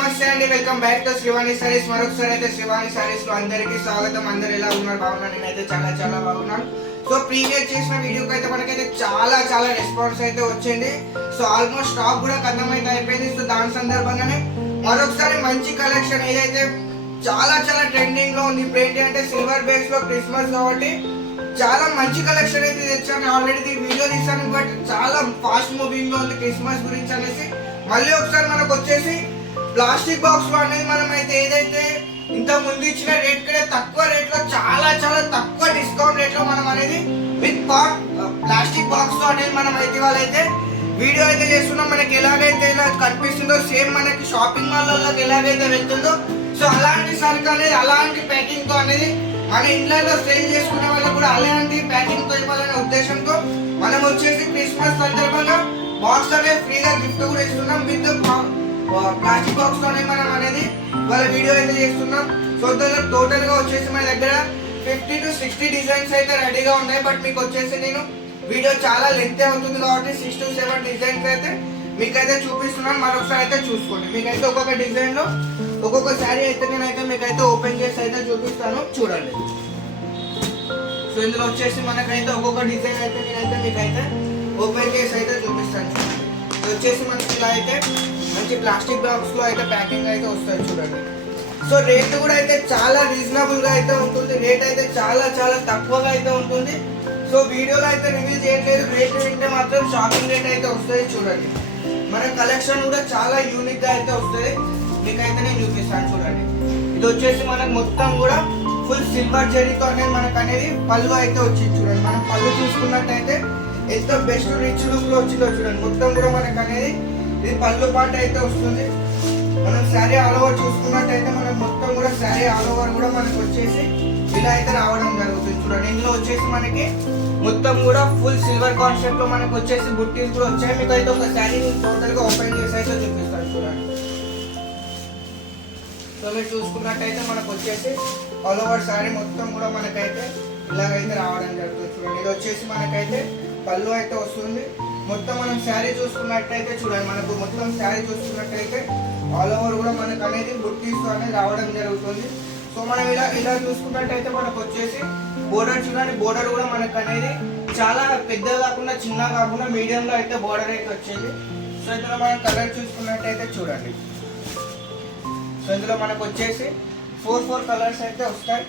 నమస్తే అండి, welcome back to Srivani saris. మరొకసారి అయితే శ్రీవాణి సారీస్ లో అందరికీ స్వాగతం. అందరు ఎలా ఉన్నారు? బాగున్నారు? నేనైతే చాలా బాగున్నాను. సో ప్రీవియస్ చేసిన వీడియోకి అయితే మనకైతే చాలా రెస్పాన్స్ అయితే వచ్చింది. సో ఆల్మోస్ట్ స్టాక్ కూడా ఖతం అయితే అయిపోయింది. సో దాని సందర్భంగానే మరొకసారి మంచి కలెక్షన్ ఏదైతే చాలా ట్రెండింగ్ లో ఉంది. ఇప్పుడు ఏంటి అంటే సిల్వర్ బేస్ లో క్రిస్మస్ కాబట్టి చాలా మంచి కలెక్షన్ అయితే తెచ్చాను. ఆల్రెడీ వీడియో తీసాను, బట్ చాలా ఫాస్ట్ మూవింగ్ లో ఉంది క్రిస్మస్ గురించి అనేసి. మళ్ళీ ఒకసారి మనకు వచ్చేసి ప్లాస్టిక్ బాక్స్ లో అనేది మనం అయితే ఏదైతే ఇంత ముందు ఇచ్చిన రేట్ కంటే తక్కువ రేట్ లో చాలా తక్కువ డిస్కౌంట్ రేట్ లో మనం అనేది విత్ ప్లాస్టిక్ బాక్స్ లో అనేది మనం అయితే వాళ్ళైతే వీడియో అయితే చేస్తున్నాం. మనకి ఎలాగైతే ఇలా కనిపిస్తుందో సేమ్ మనకి షాపింగ్ మాల్లోకి ఎలాగైతే వెళ్తుందో సో అలాంటి సరుకు అనేది అలాంటి ప్యాకింగ్ తో అనేది మన ఇంట్లో సేల్ చేసుకునే వాళ్ళకి కూడా అలాంటి ప్యాకింగ్ తో ఇవ్వాలనే ఉద్దేశంతో మనం వచ్చేసి క్రిస్మస్ సందర్భంగా బాక్స్ అనేది ఫ్రీగా గిఫ్ట్ కూడా ఇస్తున్నాం. విత్ ప్లాస్టిక్ బాక్స్ లోనే మనం అనేది వాళ్ళ వీడియో అయితే చేస్తున్నాం. సో టోటల్ గా వచ్చేసి మన దగ్గర 50 to 60 డిజైన్స్ అయితే రెడీగా ఉన్నాయి. బట్ మీకు వచ్చేసి నేను వీడియో చాలా లెంత్ అవుతుంది కాబట్టి 6 to 7 డిజైన్స్ అయితే మీకైతే చూపిస్తున్నాను. మరొకసారి అయితే చూసుకోండి. మీకైతే ఒక్కొక్క డిజైన్ లో ఒక్కొక్క శారీ అయితే నేనైతే మీకైతే ఓపెన్ చేసి అయితే చూపిస్తాను, చూడండి. సో ఇందులో వచ్చేసి మనకైతే ఒక్కొక్క డిజైన్ అయితే నేనైతే మీకైతే ఓపెన్ చేసి అయితే చూపిస్తాను. ఇది వచ్చేసి మనకి ఇలా అయితే మంచి ప్లాస్టిక్ బాక్స్ లో అయితే ప్యాకింగ్ అయితే వస్తుంది, చూడండి. సో రేట్ కూడా అయితే చాలా రీజనబుల్ గా అయితే ఉంటుంది. రేట్ అయితే చాలా తక్కువగా అయితే ఉంటుంది. సో వీడియోలో అయితే రివీల్ చేయట్లేదు, రేట్ వింటే మాత్రం షాపింగ్ రేట్ అయితే వస్తుంది, చూడండి. మన కలెక్షన్ కూడా చాలా యూనిక్ గా అయితే వస్తుంది. మీకైతే నేను చూపిస్తాను, చూడండి. ఇది వచ్చేసి మనకు మొత్తం కూడా ఫుల్ సిల్వర్ జరీతో అనేది మనకు అనేది పళ్ళు అయితే వచ్చింది, చూడండి. మనం పళ్ళు చూసుకున్నట్టయితే ఎంత బెస్ట్ రిచ్ లుక్ లో వచ్చిందో చూడండి. మొత్తం కూడా మనకు అనేది ఇది పళ్ళు పాట అయితే వస్తుంది. మనం శారీ ఆల్ ఓవర్ చూసుకున్నట్టయితే మనకు మొత్తం కూడా శారీ ఆల్ ఓవర్ కూడా మనకు వచ్చేసి ఇలా అయితే రావడం జరుగుతుంది, చూడండి. ఇందులో వచ్చేసి మనకి మొత్తం కూడా ఫుల్ సిల్వర్ కాన్సెప్ట్ లో మనకు వచ్చేసి బుట్టీస్ కూడా వచ్చాయి. మీకు అయితే ఒక శారీ టోటల్ గా ఓపెన్ చేసి అయితే చూపిస్తాను, చూడండి. సో మీరు చూసుకున్నట్టయితే మనకు వచ్చేసి ఆల్ ఓవర్ శారీ మొత్తం కూడా మనకైతే ఇలాగైతే రావడం జరుగుతుంది, చూడండి. ఇది వచ్చేసి మనకైతే పళ్ళు అయితే వస్తుంది. మొత్తం మనం శారీ చూసుకున్నట్టయితే చూడండి, మనకు మొత్తం శారీ చూసుకున్నట్టయితే ఆల్ ఓవర్ కూడా మనకు అనేది బుట్టీస్ అనేది రావడం జరుగుతుంది. సో మనం ఇలా చూసుకున్నట్టయితే మనకు వచ్చేసి బోర్డర్ చూడండి. బోర్డర్ కూడా మనకు అనేది చాలా పెద్దగా కాకుండా చిన్న కాకుండా మీడియం లో అయితే బోర్డర్ అయితే వచ్చింది. సో ఇందులో మనం కలర్ చూసుకున్నట్టయితే చూడండి. సో ఇందులో మనకు వచ్చేసి 4 కలర్స్ అయితే వస్తాయి.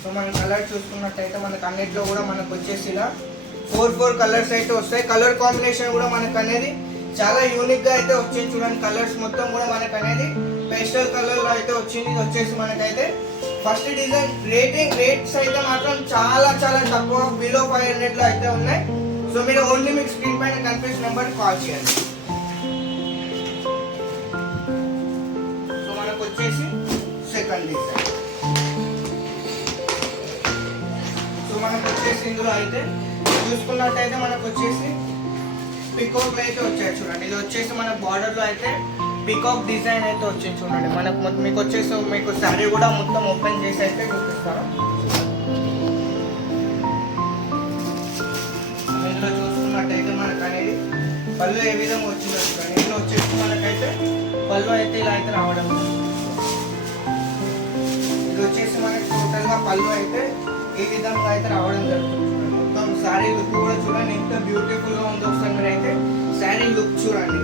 సో మనం కలర్ చూసుకున్నట్టయితే మనకు అన్నిట్లో కూడా మనకు వచ్చేసి ఇలా 4 కలర్స్ అయితే వస్తాయి. కలర్ కాంబినేషన్ కూడా మనకు అనేది చాలా యూనిక్ గా అయితే వచ్చింది, చూడండి. కలర్స్ మొత్తం కూడా మనకు అనేది పేస్టల్ కలర్ లో అయితే వచ్చింది. ఇది వచ్చేసి మనకైతే ఫస్ట్ డిజైన్ రేట్స్ అయితే మాత్రం చాలా తక్కువ, బిలో 500 లో అయితే ఉన్నాయి. సో మీరు ఓన్లీ మీకు స్క్రీన్ పైన కనిపించిన నెంబర్ కాల్ చేయండి. సో మనకు వచ్చేసి సెకండ్ డిజైన్. సో మనకు వచ్చేసి ఇందులో అయితే చూసుకున్నట్టయితే మనకు వచ్చేసి పికాక్ అయితే వచ్చాయి, చూడండి. ఇది వచ్చేసి మన బార్డర్ లో అయితే పికాక్ డిజైన్ అయితే వచ్చింది, చూడండి. మనకు మీకు వచ్చేసి మీకు శారీ కూడా మొత్తం ఓపెన్ చేసి అయితే చూపిస్తాను. ఇందులో చూసుకున్నట్టయితే మనకు అనేది పళ్ళు ఏ విధంగా వచ్చిందో చూడండి. ఇందులో వచ్చేసి మనకైతే పళ్ళు అయితే ఇలా అయితే రావడం. ఇది వచ్చేసి మనకి టోటల్ గా పళ్ళు అయితే ఈ విధంగా అయితే రావడం జరుగుతుంది. మొత్తం శారీ లుక్ కూడా చూడండి ఎంత బ్యూటిఫుల్ గా ఉందో. ఒకసారి మీరు అయితే శారీ లుక్ చూడండి.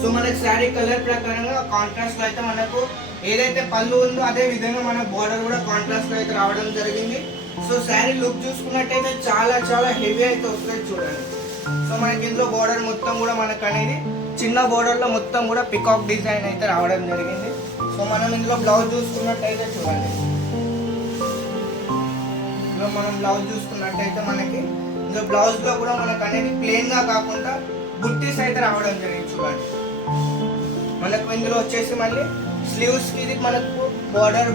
సో మనకి శారీ కలర్ ప్రకారంగా కాంట్రాస్ట్ లో అయితే మనకు ఏదైతే పళ్ళు ఉందో అదే విధంగా మన బోర్డర్ కూడా కాంట్రాస్ట్ లో అయితే రావడం జరిగింది. సో శారీ లుక్ చూసుకున్నట్టయితే చాలా హెవీ అయితే వస్తుంది, చూడండి. సో మనకి ఇందులో బోర్డర్ మొత్తం కూడా మనకు అనేది చిన్న బోర్డర్ లో మొత్తం కూడా పికాక్ డిజైన్ అయితే రావడం జరిగింది. సో మనం ఇందులో బ్లౌజ్ చూసుకున్నట్టయితే చూడండి. మనం బ్లౌజ్ చూసుకున్నట్టయితే మనకి ఇందులో బ్లౌజ్ లో కూడా మనకు అనేది ప్లెయిన్ గా కాకుండా బుట్టీస్ అయితే రావడం జరిగింది, చూడండి. మనకు ఇందులో వచ్చేసి మళ్ళీ స్లీవ్స్ కి ఇది మనకు బోర్డర్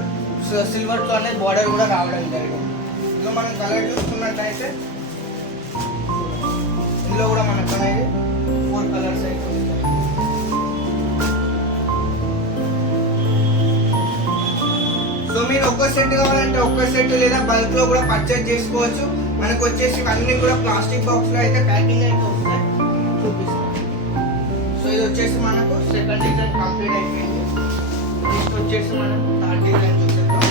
సిల్వర్ తో అనేది బోర్డర్ కూడా రావడం జరిగింది. ఇందులో మనం కలర్ చూసుకున్నట్టయితే ఇందులో కూడా మనకు అనేది 4 కలర్స్ అయితే ఉంటాయి. సో మీరు ఒక్క సెట్ కావాలంటే ఒక్క సెట్ లేదా బల్క్ లో కూడా పర్చేజ్ చేసుకోవచ్చు. మనకు వచ్చేసి అన్ని కూడా ప్లాస్టిక్ బాక్స్ లో అయితే ప్యాకింగ్ అయితే వస్తాయి, చూపిస్తాను. ఇది వచ్చేసి మనకు సెకండ్ డిజైన్ కంప్లీట్ అయిపోయింది. నెక్స్ట్ వచ్చేసి మనం థర్డ్ డిజైన్ చూసేద్దాం.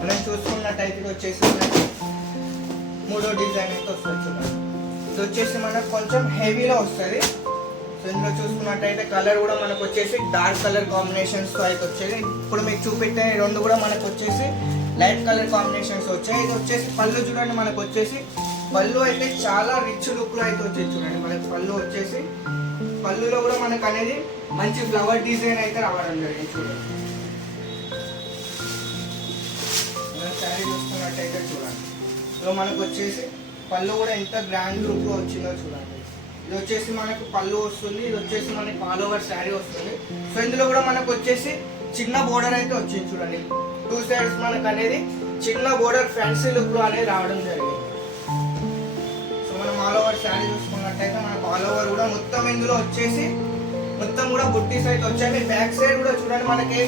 మనం చూసుకున్నట్టయితే వచ్చేసి మూడో డిజైన్ అయితే వస్తుంది చూడండి. ఇది వచ్చేసి మనకు కొంచెం హెవీలో వస్తుంది. సో ఇందులో చూసుకున్నట్టయితే కలర్ కూడా మనకు వచ్చేసి డార్క్ కలర్ కాంబినేషన్స్తో అయితే వచ్చేది. ఇప్పుడు మీకు చూపెట్టే రెండు కూడా మనకు వచ్చేసి లైట్ కలర్ కాంబినేషన్స్ వచ్చాయి. ఇది వచ్చేసి పళ్ళు చూడండి, మనకు వచ్చేసి పళ్ళు అయితే చాలా రిచ్ లుక్లో అయితే వచ్చేది చూడండి. మనకి పళ్ళు వచ్చేసి పళ్ళులో కూడా మనకు అనేది మంచి ఫ్లవర్ డిజైన్ అయితే రావడం జరిగింది చూడండి. శారీ చూసుకున్నట్టయితే చూడండి, సో మనకు వచ్చేసి పళ్ళు కూడా ఎంత గ్రాండ్ లుక్లో వచ్చిందో చూడండి. ఇది వచ్చేసి మనకు పళ్ళు వస్తుంది, ఇది వచ్చేసి మనకి ఆల్ ఓవర్ శారీ వస్తుంది. సో ఇందులో కూడా మనకు వచ్చేసి చిన్న బోర్డర్ అయితే వచ్చింది చూడండి. టూ సైడ్స్ మనకు అనేది చిన్న బోర్డర్ ఫ్యాన్సీ లుక్లో అనేది రావడం జరిగింది. సో మనం ఆల్ ఓవర్ శారీ చూసుకున్నట్టయితే మనకు ఆల్ ఓవర్ కూడా మొత్తం ఇందులో వచ్చేసి మొత్తం కూడా బుట్టీస్ అయితే వచ్చాయి. బ్యాక్ సైడ్ కూడా చూడండి, మనకి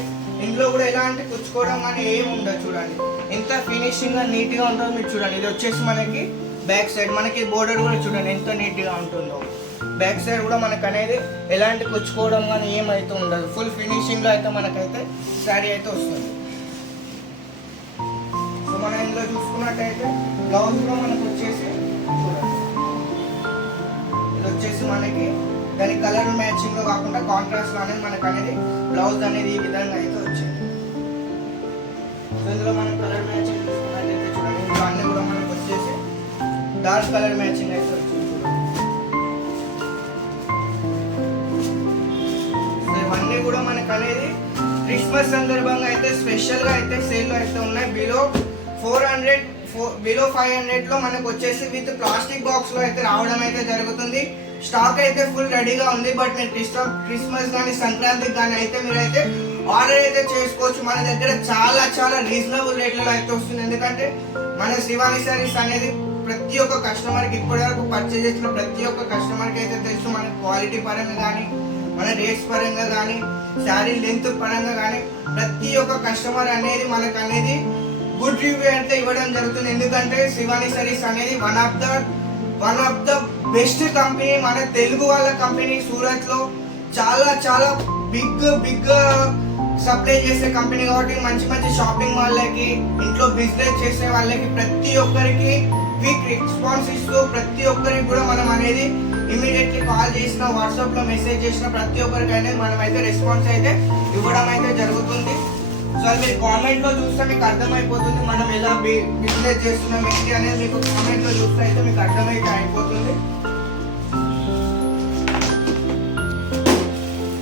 ఇందులో కూడా ఎలాంటి కుచ్చుకోవడం కానీ ఏమి ఉండదు చూడండి. ఎంత ఫినిషింగ్ గా నీట్ గా ఉంటుందో మీరు చూడండి. ఇది వచ్చేసి మనకి బ్యాక్ సైడ్ మనకి బోర్డర్ కూడా చూడండి ఎంత నీట్ గా ఉంటుందో. బ్యాక్ సైడ్ కూడా మనకు అనేది ఎలాంటి కుచ్చుకోవడం కానీ ఏమైతే ఉండదు. ఫుల్ ఫినిషింగ్ లో అయితే మనకైతే శారీ అయితే వస్తుంది. సో మనం ఇందులో చూసుకున్నట్టయితే బ్లౌజ్ కూడా మనకు వచ్చేసి చూడండి, ఇది వచ్చేసి మనకి దాని కలర్ మ్యాచింగ్ లో కాకుండా కాంట్రాస్ట్ లో అనేది మనకు అనేది బ్లౌజ్ అనేది ఈ విధంగా అయితే వచ్చింది. సో ఇందులో మనం కలర్ మ్యాచింగ్ చూసుకున్నట్టయితే చూడండి, ఇందులో అన్ని కూడా మనకు వచ్చేసి డార్క్ కలర్ మ్యాచింగ్ అయితే వచ్చింది చూడండి. సో ఇవన్నీ కూడా మనకు అనేది క్రిస్మస్ సందర్భంగా అయితే స్పెషల్ గా అయితే సేల్ లో అయితే ఉన్నాయి. బిలో 500 లో మనకు వచ్చేసి విత్ ప్లాస్టిక్ బాక్స్ లో అయితే రావడం అయితే జరుగుతుంది. స్టాక్ అయితే ఫుల్ రెడీగా ఉంది. బట్ మీరు క్రిస్మస్ కానీ సంక్రాంతికి కానీ అయితే మీరైతే ఆర్డర్ అయితే చేసుకోవచ్చు. మన దగ్గర చాలా చాలా రీజనబుల్ రేట్లలో అయితే వస్తుంది. ఎందుకంటే మన శివాని శారీస్ అనేది ప్రతి ఒక్క కస్టమర్కి ఇప్పటివరకు పర్చేజ్ చేసిన ప్రతి ఒక్క కస్టమర్కి అయితే తెలుసు. మన క్వాలిటీ పరంగా కానీ మన రేట్స్ పరంగా కానీ శారీ లెంత్ పరంగా కానీ ప్రతి ఒక్క కస్టమర్ అనేది మనకు అనేది గుడ్ రివ్యూ అయితే ఇవ్వడం జరుగుతుంది. ఎందుకంటే శివాని శారీస్ అనేది one of the best company, మన తెలుగు వాళ్ళ కంపెనీ. సూరత్ లో చాలా చాలా బిగ్ సప్లై చేసే కంపెనీ కాబట్టి మంచి మంచి షాపింగ్ వాళ్ళకి, ఇంట్లో బిజినెస్ చేసే వాళ్ళకి ప్రతి ఒక్కరికి క్విక్ రెస్పాన్స్ ఇస్తూ ప్రతి ఒక్కరికి కూడా మనం అనేది ఇమీడియట్లీ కాల్ చేసిన, వాట్సాప్ లో మెసేజ్ చేసిన ప్రతి ఒక్కరికి అనేది మనం అయితే రెస్పాన్స్ అయితే ఇవ్వడం అయితే జరుగుతుంది. సో అది మీరు కామెంట్ లో చూస్తే మీకు అర్థమైపోతుంది మనం ఎలా బిజినెస్ చేస్తున్నాం ఏంటి అనేది. మీకు కామెంట్ లో చూస్తే అయితే మీకు అర్థమైతే అయిపోతుంది.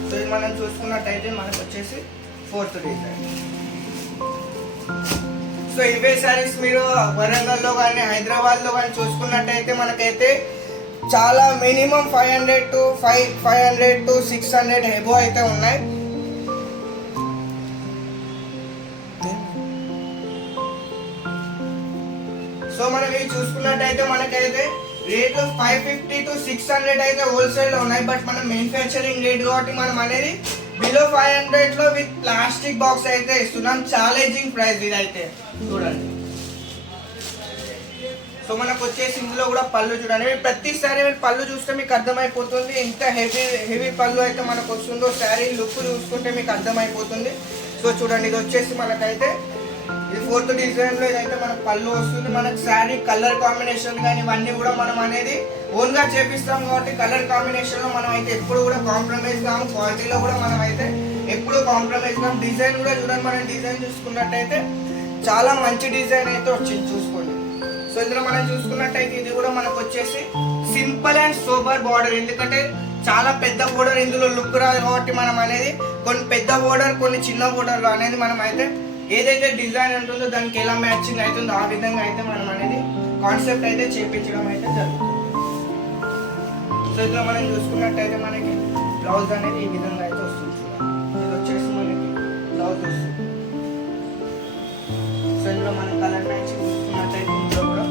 సో ఇది మనం చూసుకున్నట్టయితే మనకు వచ్చేసి ఫోర్త్ డిజైన్. సో ఇవే సారీస్ మీరు వరంగల్లో కానీ హైదరాబాద్లో కానీ చూసుకున్నట్టయితే మనకైతే చాలా మినిమం 500 to 600 ఎబో అయితే ఉన్నాయి. సో మనం ఇవి చూసుకున్నట్టయితే మనకైతే రేట్లు 550 to 600 అయితే హోల్సేల్ లో ఉన్నాయి. బట్ మనం మ్యానుఫ్యాక్చరింగ్ రేట్ కాబట్టి మనం అనేది బిలో 500 లో విత్ ప్లాస్టిక్ బాక్స్ అయితే ఇస్తున్నాం. ఛాలెంజింగ్ ప్రైస్ ఇది అయితే చూడండి. సో మనకు వచ్చేసి ఇందులో కూడా పళ్ళు చూడండి. ప్రతిసారి మీరు పళ్ళు చూస్తే మీకు అర్థమైపోతుంది ఎంత హెవీ పళ్ళు అయితే మనకు వస్తుందో. శారీ లుక్ చూసుకుంటే మీకు అర్థమైపోతుంది. సో చూడండి, ఇది వచ్చేసి మనకైతే ఇది ఫోర్త్ డిజైన్ లో ఇదైతే మనకు పళ్ళు వస్తుంది. మనకు శారీ కలర్ కాంబినేషన్ కానీ ఇవన్నీ కూడా మనం అనేది ఓన్ గా చేపిస్తాం కాబట్టి కలర్ కాంబినేషన్ లో మనం అయితే ఎప్పుడు కూడా కాంప్రమైజ్ కాము. క్వాలిటీలో కూడా మనం అయితే ఎప్పుడు కాంప్రమైజ్ కాము. డిజైన్ కూడా చూడండి, మనం డిజైన్ చూసుకున్నట్టయితే చాలా మంచి డిజైన్ అయితే వచ్చింది చూసుకోండి. సో ఇందులో మనం చూసుకున్నట్టయితే ఇది కూడా మనకు వచ్చేసి సింపుల్ అండ్ సూపర్ బార్డర్. ఎందుకంటే చాలా పెద్ద బోర్డర్ ఇందులో లుక్ రాదు కాబట్టి మనం అనేది కొన్ని పెద్ద బోర్డర్ కొన్ని చిన్న బోర్డర్లో అనేది మనం అయితే ఏదైతే డిజైన్ ఉంటుందో దానికి ఎలా మ్యాచింగ్ అవుతుందో ఆ విధంగా అయితే మనం అనేది కాన్సెప్ట్ అయితే చేపించడం అయితే జరుగుతుంది. సో ఇందులో మనం చూసుకున్నట్టయితే మనకి బ్లౌజ్ అనేది ఈ విధంగా అయితే వస్తుంది. ఇది వచ్చేసి మనకి బ్లౌజ్ వస్తుంది. సో ఇందులో మనం కలర్ మ్యాచింగ్ చూసుకున్నట్టయితే ఇందులో కూడా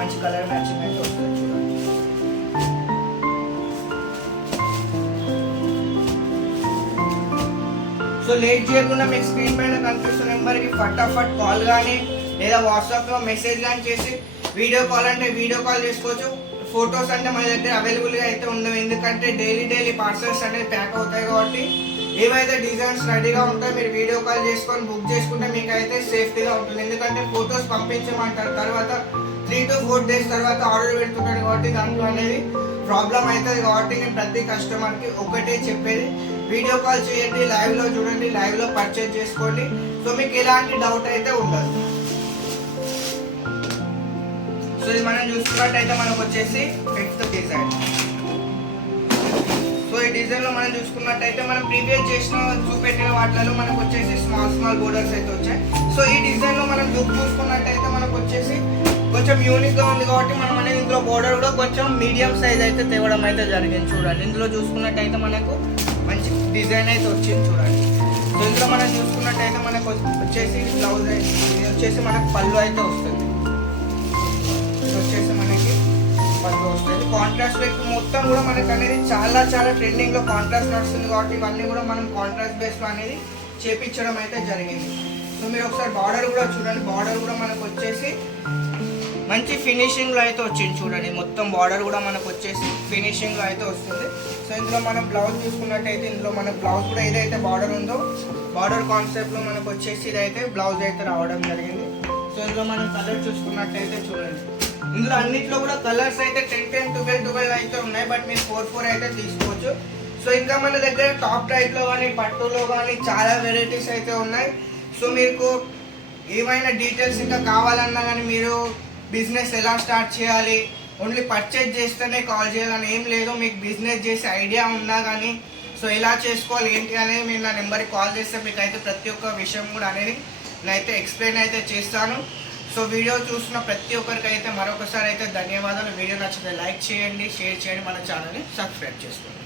మంచి కలర్ మ్యాచింగ్ అయితే వస్తుంది చూడండి. సో లేట్ చేయకుండా మీకు స్క్రీన్ పైన కనిపిస్తున్న నెంబర్కి ఫటాఫట్ కాల్ కానీ లేదా వాట్సాప్లో మెసేజ్ కానీ చేసి వీడియో కాల్ అంటే వీడియో కాల్ చేసుకోవచ్చు. ఫొటోస్ అంటే మన దగ్గర అవైలబుల్గా అయితే ఉండవు, ఎందుకంటే డైలీ పార్సల్స్ అనేది ప్యాక్ అవుతాయి కాబట్టి ఏవైతే డిజైన్స్ రెడీగా ఉంటాయో మీరు వీడియో కాల్ చేసుకొని బుక్ చేసుకుంటే మీకు అయితే సేఫ్టీగా ఉంటుంది. ఎందుకంటే ఫొటోస్ పంపించమంటారు, తర్వాత 3 to 4 days తర్వాత ఆర్డర్ పెడుతున్నాడు కాబట్టి దాంట్లో అనేది ప్రాబ్లం అవుతుంది. కాబట్టి నేను ప్రతి కస్టమర్కి ఒకటే చెప్పేది, వీడియో కాల్ చేయండి, లైవ్లో చూడండి, లైవ్లో పర్చేజ్ చేసుకోండి. సో మీకు ఎలాంటి డౌట్ అయితే ఉండదు. సో ఇది మనం చూసుకున్నట్టయితే మనకు వచ్చేసి 5th డిజైన్. సో ఈ డిజైన్లో మనం చూసుకున్నట్టయితే మనం ప్రీవియస్ చేసిన చూపెట్టిన వాటిలో మనకు వచ్చేసి స్మాల్ బోర్డర్స్ అయితే వచ్చాయి. సో ఈ డిజైన్లో మనం లుక్ చూసుకున్నట్టయితే మనకు వచ్చేసి కొంచెం యూనిక్గా ఉంది కాబట్టి మనం అనేది ఇందులో బోర్డర్ కూడా కొంచెం మీడియం సైజ్ అయితే తేవడం అయితే జరిగింది. చూడండి ఇందులో చూసుకున్నట్టయితే మనకు మంచి డిజైన్ అయితే వచ్చింది చూడండి. సో ఇందులో మనం చూసుకున్నట్టయితే మనకు వచ్చేసి బ్లౌజ్ ఇది వచ్చేసి మనకు పళ్ళు అయితే వస్తుంది. ఇది వచ్చేసి మనకి పళ్ళు వస్తుంది. కాంట్రాస్ట్ మొత్తం కూడా మనకు అనేది చాలా ట్రెండింగ్లో కాంట్రాస్ట్ నడుస్తుంది కాబట్టి ఇవన్నీ కూడా మనం కాంట్రాస్ట్ బేస్లో అనేది చేపించడం అయితే జరిగింది. సో మీరు ఒకసారి బార్డర్ కూడా చూడండి, బార్డర్ కూడా మనకు వచ్చేసి మంచి ఫినిషింగ్లో అయితే వచ్చింది చూడండి. మొత్తం బార్డర్ కూడా మనకు వచ్చేసి ఫినిషింగ్లో అయితే వస్తుంది. సో ఇందులో మనం బ్లౌజ్ చూసుకున్నట్టయితే ఇందులో మన బ్లౌజ్ కూడా ఏదైతే బార్డర్ ఉందో బార్డర్ కాన్సెప్ట్లో మనకు వచ్చేసి ఇదైతే బ్లౌజ్ అయితే రావడం జరిగింది. సో ఇందులో మనం కలర్ చూసుకున్నట్టయితే చూడండి, ఇందులో అన్నిట్లో కూడా కలర్స్ అయితే 10, 12 అయితే ఉన్నాయి, బట్ మీరు 4 అయితే తీసుకోవచ్చు. సో ఇంకా మన దగ్గర టాప్ టైప్లో కానీ పట్టులో కానీ చాలా వెరైటీస్ అయితే ఉన్నాయి. సో మీకు ఏమైనా డీటెయిల్స్ ఇంకా కావాలన్నా కానీ మీరు బిజినెస్ ఎలా స్టార్ట్ చేయాలి, ఓన్లీ పర్చేజ్ చేస్తేనే కాల్ చేయాలని ఏం లేదు, మీకు బిజినెస్ చేసే ఐడియా ఉన్నా కానీ సో ఎలా చేసుకోవాలి ఏంటి అనేది మీరు నా నెంబర్కి కాల్ చేస్తే మీకు అయితే ప్రతి ఒక్క విషయం కూడా అనేది నేనైతే ఎక్స్ప్లెయిన్ అయితే చేస్తాను. సో వీడియో చూసిన ప్రతి ఒక్కరికి అయితే మరొకసారి అయితే ధన్యవాదాలు. వీడియో నచ్చితే లైక్ చేయండి, షేర్ చేయండి, మన ఛానల్ని సబ్స్క్రైబ్ చేసుకోండి.